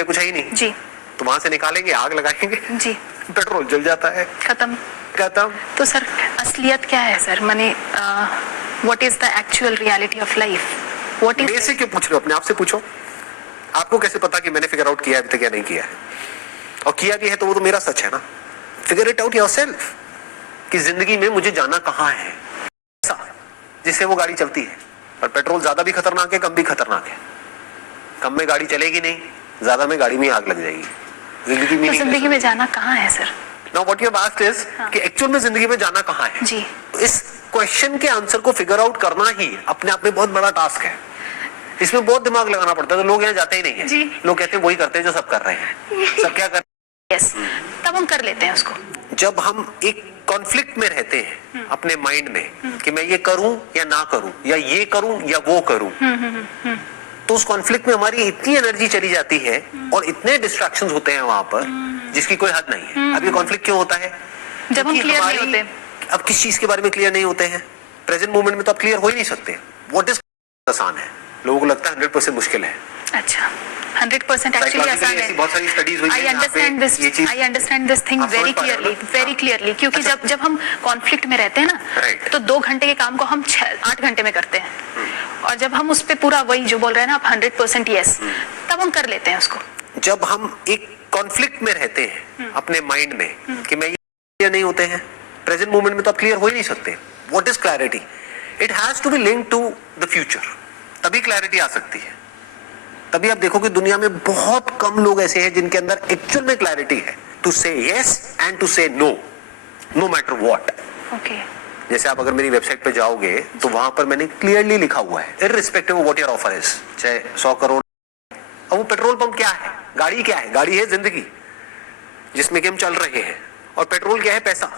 लिए कुछ है ही नहीं जी, तो वहां से निकालेंगे, आग लगाएंगे जी, पेट्रोल जल जाता है, खत्म। खत्म। तो सर असलियत क्या है सर, माने what is the actual reality of life? What is basic क्यों पूछ रहे हो, अपने आप से पूछो। आपको कैसे पता कि मैंने फिगर आउट किया है अभी तक या नहीं किया है? और किया भी है तो वो तो मेरा सच है ना। फिगर इट आउट योरसेल्फ कि जिंदगी में मुझे जाना कहाँ है, जिससे वो गाड़ी चलती है। और पेट्रोल ज्यादा भी खतरनाक है, कम भी खतरनाक है। कम में गाड़ी चलेगी नहीं, ज्यादा में गाड़ी में आग लग जाएगी। जिंदगी में जाना कहाँ है sir? Now what you asked is कि एक्चुअल में जिंदगी में जाना कहाँ है। जी, इस क्वेश्चन के आंसर को फिगर आउट करना ही अपने आप में बहुत बड़ा टास्क है। इसमें बहुत दिमाग लगाना पड़ता है, तो लोग यहाँ जाते ही नहीं है। जी। लोग कहते हैं वही करते हैं जो सब कर रहे हैं। सब क्या कर यस, तब हम कर लेते हैं उसको। जब हम एक कॉन्फ्लिक्ट में रहते हैं अपने माइंड में कि मैं ये करूं या ना करूं, या ये करूं या वो करूं, तो उस कॉन्फ्लिक्ट में हमारी इतनी एनर्जी चली जाती है और इतने डिस्ट्रैक्शंस होते हैं वहां पर जिसकी कोई हद नहीं है। अब ये कॉन्फ्लिक्ट क्यों होता है? जब हम क्योंकि क्लियर नहीं हमारी- होते। अब किस चीज के बारे में क्लियर नहीं होते हैं? प्रेजेंट मोमेंट में तो आप क्लियर हो ही नहीं सकते। व्हाट इज आसान है, लोगों को लगता है 100% मुश्किल है। अच्छा, 100% एक्चुअली आसान है। ऐसी बहुत सारी स्टडीज हुई आई हैं जहाँ पे ये चीज अंडरस्टैंड दिस थिंग आप वेरी समझ पा रहे हो क्लियरली, ना? वेरी क्लियरली, क्योंकि अच्छा। जब हम कॉन्फ्लिक्ट में रहते हैं ना, Right. तो 2 घंटे के काम को हम 8 घंटे में करते हैं। और जब हम उस पे पूरा वही जो बोल रहे हैं ना आप 100% यस, तब हम कर लेते हैं उसको। जब हम एक कॉन्फ्लिक्ट में रहते हैं अपने माइंड में कि मैं ये नहीं होते हैं, प्रेजेंट मोमेंट में तो आप क्लियर हो ही नहीं सकते। What is clarity? It has to be linked to the future, तभी क्लैरिटी आ सकती है। तभी आप देखो कि दुनिया में बहुत कम लोग ऐसे हैं जिनके अंदर एक्चुअल में क्लैरिटी है to say yes and to say no, no matter what. Okay, जैसे आप अगर मेरी वेबसाइट पे जाओगे तो वहां पर मैंने क्लियरली लिखा हुआ है, irrespective of what your offer is, चाहे 100 करोड़। अब वो पेट्रोल पंप क्या है, गाड़ी क्या है? गाड़ी है जिंदगी जिसमें कि हम चल रहे हैं। और पेट्रोल क्या है? पैसा,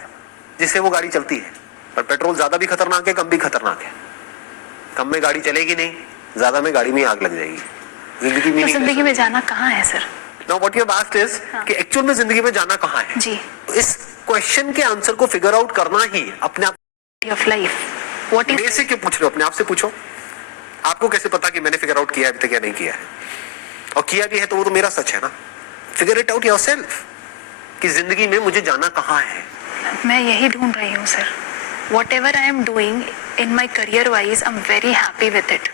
जिससे वो गाड़ी चलती है। पर पेट्रोल ज्यादा भी खतरनाक है, कम भी खतरनाक है। कम में गाड़ी चलेगी नहीं, ज्यादा में गाड़ी में आग लग जाएगी। तो जिंदगी में जाना कहाँ है sir? Now what you asked is कि एक्चुअल में जिंदगी में जाना कहाँ है। जी, तो इस क्वेश्चन के आंसर को फिगर आउट करना ही अपने आप। Of life, what is basic क्यों पूछ रहे हो, अपने आप से पूछो। आपको कैसे पता कि मैंने फिगर आउट किया है अभी तक या नहीं किया है? और किया भी है तो वो तो मेरा सच है ना। फिगर इट आउट योरसेल्फ कि जिंदगी में मुझे जाना कहाँ है। मैं यही ढूंढ रही हूँ sir. Whatever I am doing in my career wise, I'm very happy with it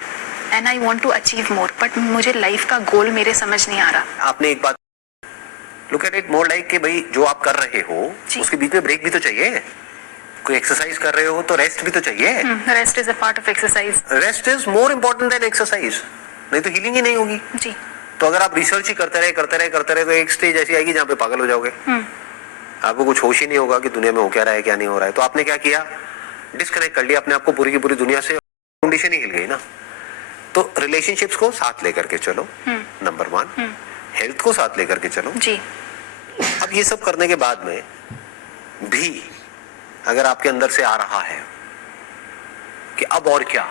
and I want to achieve more. But मुझे लाइफ का गोल मेरे समझ नहीं आ रहा। आपने एक बात look at it more like कि भाई जो आप कर रहे हो उसके बीच में ब्रेक भी तो चाहिए। कोई एक्सरसाइज कर रहे हो तो रेस्ट भी तो चाहिए। Rest is a part of exercise. Rest is more important then exercise, नहीं तो हीलिंग ही नहीं होगी। जी, तो अगर आप रिसर्च ही करते रहे तो एक स्टेज ऐसी आएगी जहाँ पे पागल हो जाओगे। आपको कुछ होश ही नहीं होगा कि दुनिया में हो क्या रहा है क्या नहीं हो रहा है। तो आपने क्या किया, डिस्कनेक्ट कर लिया अपने आप को पूरी की पूरी दुनिया से, कंडीशन ही हिल गई ना। तो रिलेशनशिप्स को साथ लेकर के चलो, नंबर 1। हेल्थ को साथ लेकर के चलो। जी, अब ये सब करने के बाद में भी अगर आपके अंदर से आ रहा है कि अब और क्या,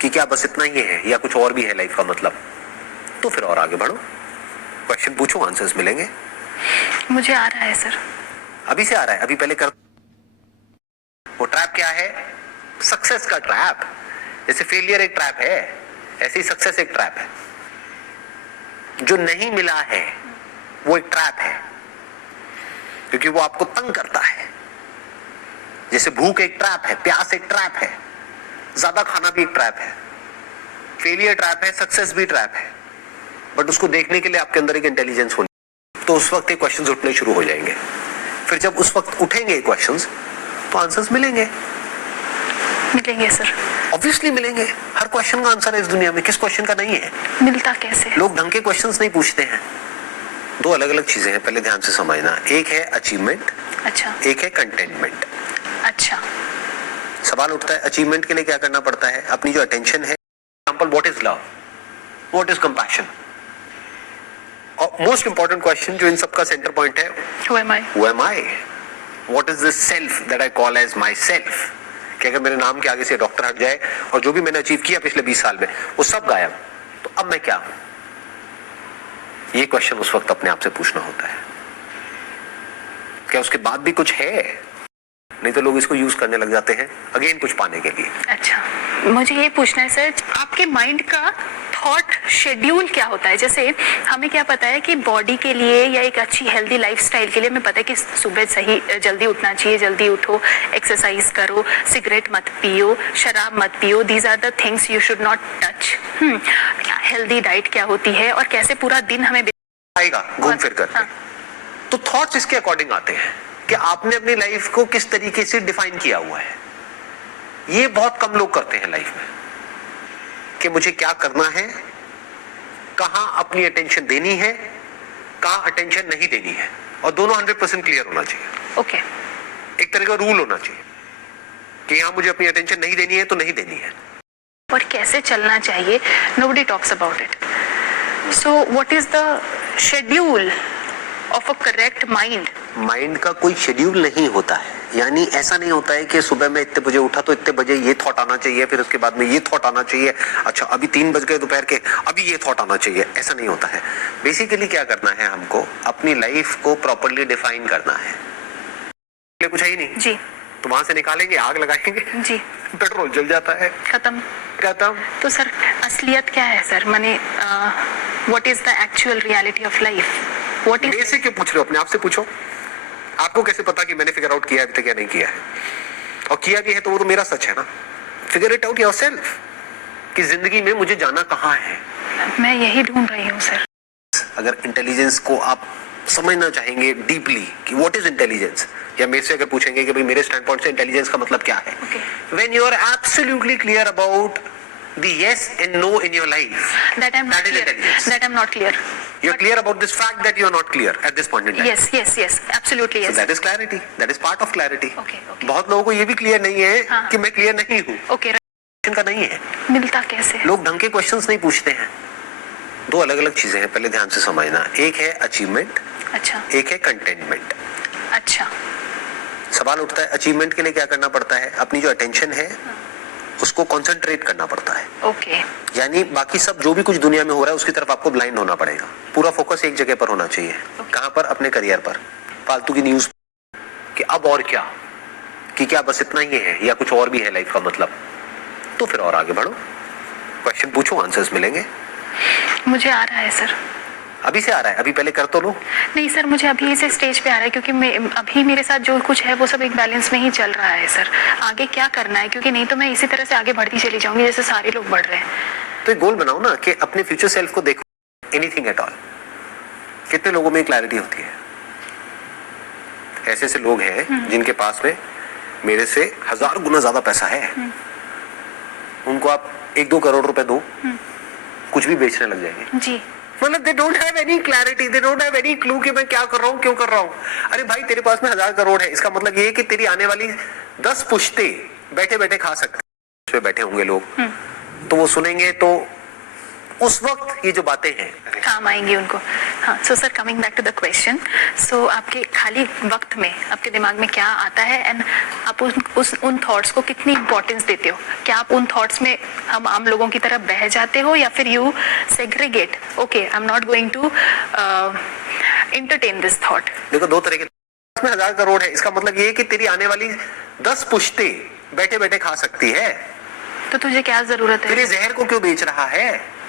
कि क्या बस इतना ही है या कुछ और भी है लाइफ का मतलब, तो फिर और आगे बढ़ो, क्वेश्चन पूछो, आंसर्स मिलेंगे। मुझे आ रहा है सर। अभी से आ रहा है, अभी पहले कर। वो ट्रैप क्या है? सक्सेस का ट्रैप। जैसे फेलियर एक ट्रैप है, ऐसे ही सक्सेस एक ट्रैप है। जो नहीं मिला है वो एक ट्रैप है, क्योंकि वो आपको तंग करता है। जैसे भूख एक ट्रैप है, प्यास एक ट्रैप है, ज्यादा खाना भी एक ट्रैप है। फेलियर ट्रैप है, सक्सेस भी ट्रैप है। बट उसको देखने के लिए आपके अंदर एक इंटेलिजेंस होनी, तो उस वक्त ये क्वेश्चंस उठने शुरू हो जाएंगे। फिर जब उस वक्त उठेंगे क्वेश्चंस तो आंसर्स मिलेंगे। मिलेंगे सर, ऑब्वियसली मिलेंगे। हर क्वेश्चन का आंसर है इस दुनिया में, किस क्वेश्चन का नहीं है? मिलता कैसे? लोग ढंग के क्वेश्चंस नहीं पूछते हैं। 2 अलग अलग चीजें हैं, पहले ध्यान से समझना। एक है अचीवमेंट, अच्छा, एक है कंटेनमेंट। अच्छा, सवाल उठता है अचीवमेंट के लिए क्या करना पड़ता है? अपनी जो अटेंशन है, example what is love, what is compassion. और मोस्ट इंपॉर्टेंट क्वेश्चन जो इन सबका सेंटर पॉइंट है, who am I? Who am I? What is this self that I call as myself? कि अगर मेरे नाम के आगे से डॉक्टर हट जाए और जो भी मैंने अचीव किया पिछले 20 साल में वो सब गायब, तो अब मैं क्या हूं? ये क्वेश्चन उस वक्त अपने आप से पूछना होता है। क्या उसके बाद भी कुछ है? नहीं तो लोग इसको यूज करने लग जाते हैं अगेन कुछ पाने के लिए। अच्छा, मुझे ये पूछना है सर, आपके माइंड का थॉट शेड्यूल क्या होता है? जैसे हमें क्या पता है कि बॉडी के लिए या एक अच्छी हेल्दी लाइफस्टाइल के लिए हमें पता है कि सुबह सही जल्दी उठना चाहिए, जल्दी उठो, एक्सरसाइज करो, सिगरेट मत पियो, शराब मत पियो, these are the things you should not touch. Healthy diet क्या होती है और कैसे पूरा दिन हमें आएगा घूम फिर कर। हाँ। तो थॉट्स इसके अकॉर्डिंग आते हैं कि आपने अपनी लाइफ को किस तरीके से डिफाइन किया हुआ है। ये बहुत कम लोग करते हैं लाइफ में कि मुझे क्या करना है, कहां अपनी अटेंशन देनी है, कहां अटेंशन नहीं देनी है, और दोनों 100% क्लियर होना चाहिए। ओके। एक तरह का रूल होना चाहिए कि यहां मुझे अपनी अटेंशन नहीं देनी है तो नहीं देनी है। और कैसे चलना चाहिए, nobody talks about it. So what is the schedule of a correct mind? Mind का कोई शेड्यूल नहीं होता है, यानी ऐसा नहीं होता है कि सुबह में इतने बजे उठा तो इतने बजे ये थॉट आना चाहिए, फिर उसके बाद में ये थॉट आना चाहिए, अच्छा अभी 3 बज गए दोपहर के, अभी ये थॉट आना चाहिए। ऐसा नहीं होता है। बेसिकली क्या करना है, हमको अपनी लाइफ को प्रॉपर्ली डिफाइन करना है। कुछ है ही नहीं जी। तो वहां से निकालेंगे, आग लगाएंगे जी। पेट्रोल जल जाता है, खत्म। खत्म। तो सर असलियत क्या है सर? माने what is the actual reality of life? What is basic क्यों पूछ रहे हो? अपने आप से पूछो। आपको कैसे पता कि मैंने फिगर आउट किया अभी तक या नहीं किया है? और किया भी है तो वो तो मेरा सच है ना। फिगर इट आउट योरसेल्फ कि जिंदगी में मुझे जाना कहाँ है। मैं यही ढूंढ रही हूँ सर। अगर इंटेलिजेंस को आप समझना चाहेंगे डीपली कि व्हाट इज इंटेलिजेंस, या मेरे से अगर पूछेंगे कि भाई मेरे स्टैंड पॉइंट से इंटेलिजेंस का मतलब क्या है, when you are absolutely clear about the yes and no in your life, That I'm not that is clear. intelligence. That I'm not clear. You're clear about this fact that you are not clear at this point in time. Yes, absolutely So yes. that is clarity. That is part of clarity. Okay. बहुत लोगों को ये भी clear नहीं है हाँ। कि मैं क्लियर नहीं हूँ। Okay. क्वेश्चन का नहीं है। मिलता कैसे? लोग ढंग के क्वेश्चंस नहीं पूछते हैं। दो अलग अलग चीजें हैं, पहले ध्यान से समझना। एक है अचीवमेंट, अच्छा। एक है कंटेनमेंट। अच्छा। सवाल उठता है अचीवमेंट के लिए क्या करना पड़ता है? अपनी जो अटेंशन है उसको कंसंट्रेट करना पड़ता है। ओके। यानी बाकी सब जो भी कुछ दुनिया में हो रहा है उसकी तरफ आपको ब्लाइंड होना पड़ेगा। पूरा फोकस एक जगह पर होना चाहिए। कहां पर? अपने करियर पर। फालतू की न्यूज कि अब और क्या, कि क्या बस इतना ही है या कुछ और भी है लाइफ का मतलब, तो फिर और आगे बढ़ो, क्वेश्चन पूछो, आंसर्स मिलेंगे। मुझे आ रहा है सर। अभी से आ रहा है? अभी पहले कर तो लो। नहीं सर, मुझे अभी से स्टेज पे आ रहा है क्योंकि मैं अभी मेरे साथ जो कुछ है वो सब एक बैलेंस में ही चल रहा है सर। आगे क्या करना है, क्योंकि नहीं तो मैं इसी तरह से आगे बढ़ती चली जाऊंगी जैसे सारे लोग बढ़ रहे हैं। तो एक गोल बनाओ ना कि अपने फ्यूचर सेल्फ को देखो, एनीथिंग एट ऑल। कितने लोगों में क्लैरिटी होती है? ऐसे ऐसे लोग हैं जिनके पास में मेरे से 1000 गुना ज्यादा पैसा है। उनको आप 1-2 करोड़ रुपए दो, कुछ भी बेचने लग जाएंगे। जी। मतलब they don't have any clarity, they don't have any clue कि मैं क्या कर रहा हूँ, क्यों कर रहा हूँ। अरे भाई तेरे पास में 1000 करोड़ है, इसका मतलब ये है कि तेरी आने वाली 10 पुश्ते बैठे बैठे खा सकते हैं। बैठे होंगे लोग तो वो सुनेंगे, तो उस वक्त ये जो बातें हैं काम आएंगी उनको। हाँ। So sir coming back to the question, so आपके खाली वक्त में आपके दिमाग में क्या आता है एंड आप उन थॉट्स को कितनी इंपॉर्टेंस देते हो? क्या आप उन थॉट्स में हम आम लोगों की तरह बह जाते हो या फिर you segregate, okay I am not going to entertain this thought? देखो, दो तरह के में 1000 करोड़ है, इसका मतलब ये है कि तेरी आने वाली 10 पुश्ते बैठे बैठे खा सकती है। तो तुझे क्या जरूरत है? तेरे जहर को क्यों बेच रहा है?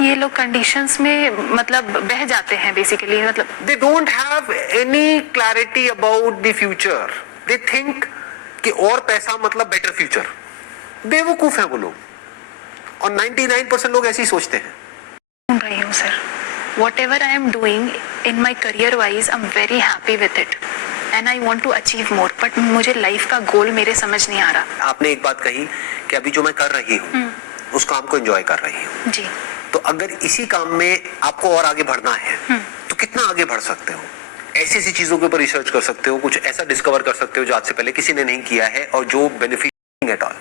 ये लोग कंडीशंस में मतलब बह जाते हैं बेसिकली, मतलब they don't have any clarity about the future. They think कि और पैसा मतलब बेटर फ्यूचर। बेवकूफ है वो लोग, और 99% लोग ऐसे ही सोचते हैं। ढूंढ रही हूँ sir. Whatever I am doing in my career wise, I'm very happy with it and I want to achieve more, but मुझे लाइफ का गोल मेरे समझ नहीं आ रहा। आपने एक बात कही कि अभी जो मैं कर रही हूँ उस काम को एंजॉय कर रही हूँ। जी। तो अगर इसी काम में आपको और आगे बढ़ना है तो कितना आगे बढ़ सकते हो? ऐसी ऐसी चीजों के ऊपर रिसर्च कर सकते हो, कुछ ऐसा डिस्कवर कर सकते हो जो आज से पहले किसी ने नहीं किया है और जो बेनिफिट एट ऑल।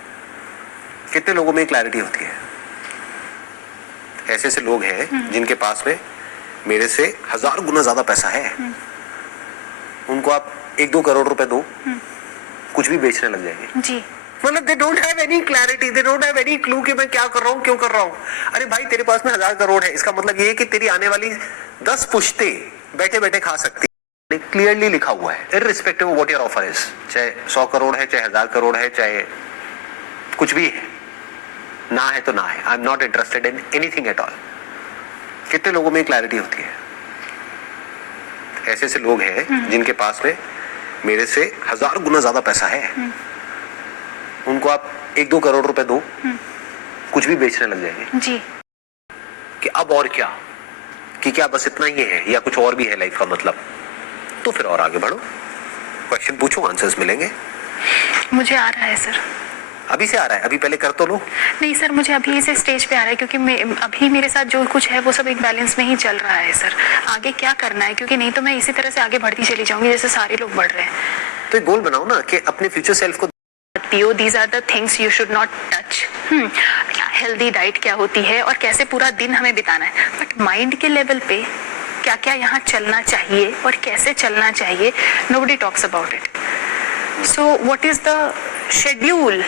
कितने लोगों में क्लैरिटी होती है? ऐसे ऐसे लोग हैं जिनके पास में मेरे से 1000 गुना ज्यादा पैसा है। उनको आप 1-2 करोड़ रुपए दो, कुछ भी बेचने लग जाएंगे। जी। मतलब they don't have any clarity, they don't have any clue कि मैं क्या कर रहा हूँ, क्यों कर रहा हूँ। अरे भाई तेरे पास में 1000 करोड़ है, इसका मतलब ये है कि तेरी आने वाली 10 पुश्ते बैठे बैठे खा सकती है। क्लियरली लिखा हुआ है, irrespective of what your offer is. चाहे 100 करोड़ है, चाहे 1000 करोड़ है, चाहे कुछ भी है, ना है तो ना है, आई am not interested in anything at all. कितने लोगों में क्लैरिटी होती है? ऐसे ऐसे लोग हैं जिनके पास में मेरे से 1000 गुना ज्यादा पैसा है, उनको आप 1-2 करोड़ रुपए दो, कुछ भी बेचने लग जाएंगे जी। कि अब और क्या, कि क्या बस इतना ही है या कुछ और भी है लाइफ का मतलब? तो फिर और आगे बढ़ो, क्वेश्चन पूछो, आंसर्स मिलेंगे। मुझे आ रहा है सर। अभी से आ रहा है? अभी पहले कर तो लो। नहीं सर, मुझे अभी इस स्टेज पे आ रहा है क्योंकि अभी मेरे साथ जो कुछ है वो सब एक बैलेंस में ही चल रहा है सर। आगे क्या करना है, क्योंकि नहीं तो मैं इसी तरह से आगे बढ़ती चली जाऊंगी जैसे सारे लोग बढ़ रहे हैं। तो एक गोल बनाओ ना कि अपने फ्यूचर सेल्फ को These are the things you should not touch. Healthy diet क्या होती है और कैसे पूरा दिन हमें बिताना है, बट माइंड के लेवल पे क्या क्या यहाँ चलना चाहिए और कैसे चलना चाहिए, nobody talks about it. So what is the schedule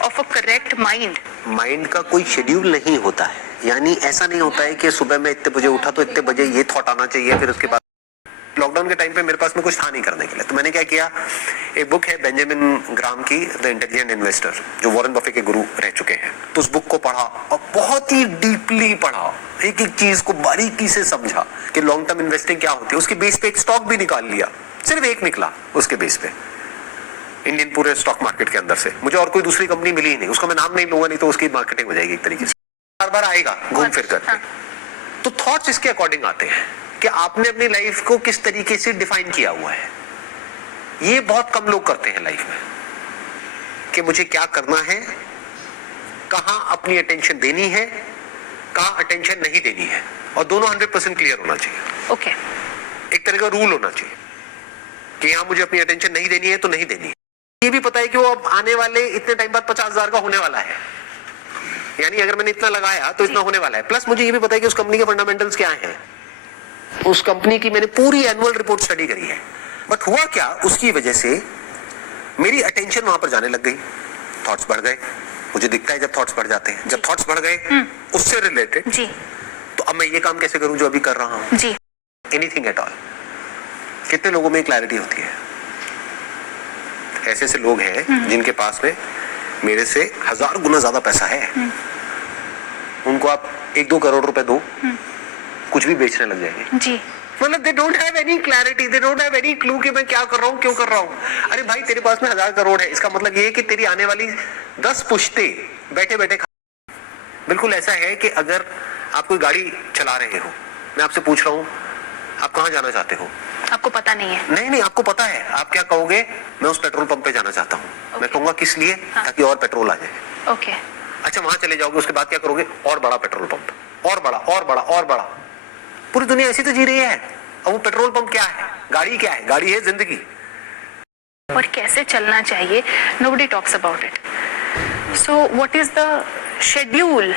of a correct mind? Mind का कोई शेड्यूल नहीं होता है, यानी ऐसा नहीं होता है कि सुबह में इतने बजे उठा तो इतने बजे ये थॉट आना चाहिए, फिर उसके बाद लॉकडाउन के टाइम पे मेरे पास में कुछ था नहीं करने के लिए, तो मैंने क्या किया, एक बुक है बेंजामिन ग्राम की, द इंटेलिजेंट इन्वेस्टर, जो वॉरेन बफे के गुरु रह चुके हैं, तो उस बुक को पढ़ा और बहुत ही डीपली पढ़ा, एक एक चीज को बारीकी से समझा कि लॉन्ग टर्म इन्वेस्टिंग क्या होती है। उसके बेस पे एक स्टॉक भी निकाल लिया, सिर्फ एक निकला उसके बेस पे इंडियन पूरे स्टॉक मार्केट के अंदर से। मुझे और कोई दूसरी कंपनी मिली ही नहीं, उसका मैं नाम नहीं लूंगा, नहीं तो उसकी मार्केटिंग हो जाएगी एक तरीके से, बार बार आएगा घूम फिर करके। तो थॉट्स इसके अकॉर्डिंग आते हैं कि आपने अपनी लाइफ को किस तरीके से डिफाइन किया हुआ है। ये बहुत कम लोग करते हैं लाइफ में कि मुझे क्या करना है, कहां अपनी अटेंशन देनी है, कहां अटेंशन नहीं देनी है, और दोनों 100% क्लियर होना चाहिए। ओके। एक तरह का रूल होना चाहिए कि यहां मुझे अपनी अटेंशन नहीं देनी है तो नहीं देनी है। ये भी पता है कि वो अब आने वाले इतने टाइम बाद 50,000 का होने वाला है, यानी अगर मैंने इतना लगाया तो इतना होने वाला है। प्लस मुझे ये भी पता है कि उस कंपनी के फंडामेंटल्स क्या हैं, उस कंपनी की मैंने पूरी एनुअल रिपोर्ट स्टडी करी है। बट हुआ क्या, उसकी वजह से मेरी अटेंशन वहां पर जाने लग गई, थॉट्स बढ़ गए। मुझे दिखता है जब थॉट्स बढ़ जाते हैं, जब थॉट्स बढ़ गए उससे रिलेटेड, जी। तो अब मैं ये काम कैसे करूं जो अभी कर रहा हूं, जी। Anything at all. कितने लोगों में क्लैरिटी होती है? ऐसे ऐसे लोग हैं जिनके पास में मेरे से 1000 गुना ज्यादा पैसा है, उनको आप 1-2 करोड़ रुपए दो, कुछ भी बेचने लग जाएंगे। जी। मतलब they don't have any clarity, they don't have any clue कि मैं क्या कर रहा हूँ, क्यों कर रहा हूँ। अरे भाई, तेरे पास में 1000 करोड़ है, इसका मतलब ये है कि तेरी आने वाली 10 पुश्ते बैठे बैठे बिल्कुल ऐसा है कि अगर आप कोई गाड़ी चला रहे हो, मैं आपसे पूछ रहा हूँ आप कहाँ जाना चाहते हो, आपको पता नहीं है? नहीं नहीं, आपको पता है। आप क्या कहोगे, मैं उस पेट्रोल पंप पे जाना चाहता हूँ। मैं कहूंगा किस लिए? ताकि और पेट्रोल आ जाए। ओके। अच्छा, वहां चले जाओगे, उसके बाद क्या करोगे, और बड़ा पेट्रोल पंप, और बड़ा और बड़ा और बड़ा। पूरी दुनिया ऐसी तो जी रही है। अब वो पेट्रोल पंप क्या है, गाड़ी क्या है? गाड़ी है जिंदगी। और कैसे चलना चाहिए, nobody talks about it. So what is the schedule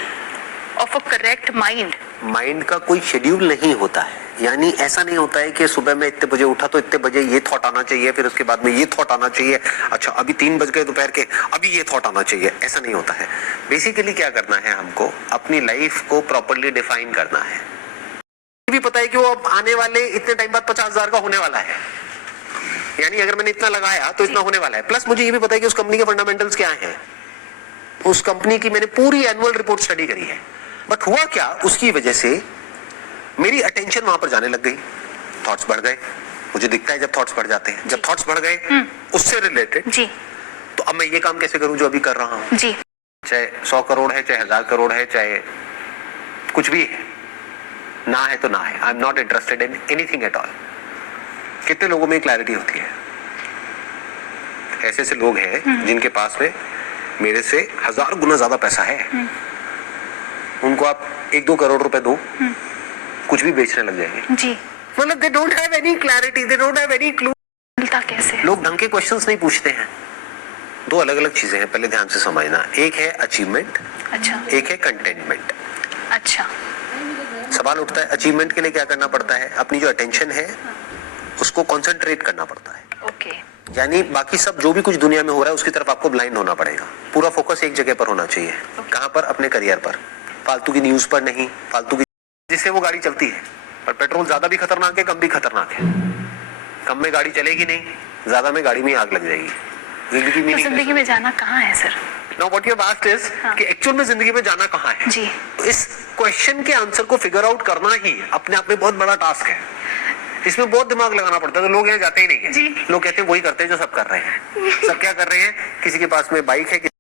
of a correct mind? Mind का कोई शेड्यूल नहीं होता है, यानी ऐसा नहीं होता है कि सुबह में इतने बजे उठा तो इतने बजे ये थॉट आना चाहिए, फिर उसके बाद में ये थॉट आना चाहिए, अच्छा अभी 3 बज गए दोपहर के, अभी ये थॉट आना चाहिए। ऐसा नहीं होता है। बेसिकली क्या करना है, हमको अपनी लाइफ को प्रॉपर्ली डिफाइन करना है। ये भी पता है कि वो अब आने वाले इतने टाइम बाद 50,000 का होने वाला है, यानी अगर मैंने इतना लगाया तो इतना होने वाला है। प्लस मुझे ये भी पता है कि उस कंपनी के फंडामेंटल्स क्या हैं, उस कंपनी की मैंने पूरी एनुअल रिपोर्ट स्टडी करी है। बट हुआ क्या, उसकी वजह से मेरी अटेंशन वहां पर जाने लग गई, थॉट्स बढ़ गए। मुझे दिखता है जब थॉट्स बढ़ जाते हैं, जब थॉट्स बढ़ गए उससे रिलेटेड, जी। तो अब मैं ये काम कैसे करूं जो अभी कर रहा हूं। जी। चाहे 100 करोड़ है, चाहे 1000 करोड़ है, चाहे कुछ भी है, ना है तो ना है, आई am not interested in anything at all. कितने लोगों में क्लैरिटी होती है? ऐसे ऐसे लोग हैं जिनके पास में मेरे से 1000 गुना ज्यादा पैसा है, उनको आप 1-2 करोड़ रुपए दो, कुछ भी बेचने लग जाएंगे। जी। मतलब they don't have any clarity, they don't have any clue. मिलता कैसे? लोग ढंग के क्वेश्चंस नहीं पूछते हैं। 2 अलग अलग चीजें हैं, पहले ध्यान से समझना। एक है अचीवमेंट, अच्छा। एक है कंटेनमेंट। अच्छा। सवाल उठता है अचीवमेंट के लिए क्या करना पड़ता है, अपनी जो अटेंशन है उसको कंसंट्रेट करना पड़ता है। ओके। यानी बाकी सब जो भी कुछ दुनिया में हो रहा है उसकी तरफ आपको ब्लाइंड होना पड़ेगा। पूरा फोकस एक जगह पर होना चाहिए। कहां पर? अपने करियर पर, फालतू की न्यूज पर नहीं, फालतू की जिससे वो गाड़ी चलती है। पर पेट्रोल ज्यादा भी खतरनाक है, कम भी खतरनाक है। कम में गाड़ी चलेगी नहीं, ज्यादा में गाड़ी में आग लग जाएगी। जिंदगी में तो जिंदगी में जाना कहाँ है sir? Now what you have asked is कि एक्चुअल में जिंदगी में जाना कहाँ है जी। तो इस क्वेश्चन के आंसर को फिगर आउट करना ही अपने आप में बहुत बड़ा टास्क है। इसमें बहुत दिमाग लगाना पड़ता है, तो लोग यहाँ जाते ही नहीं है। जी। लोग कहते हैं वही करते हैं जो सब कर रहे हैं। सब क्या कर रहे हैं, किसी के पास में बाइक है,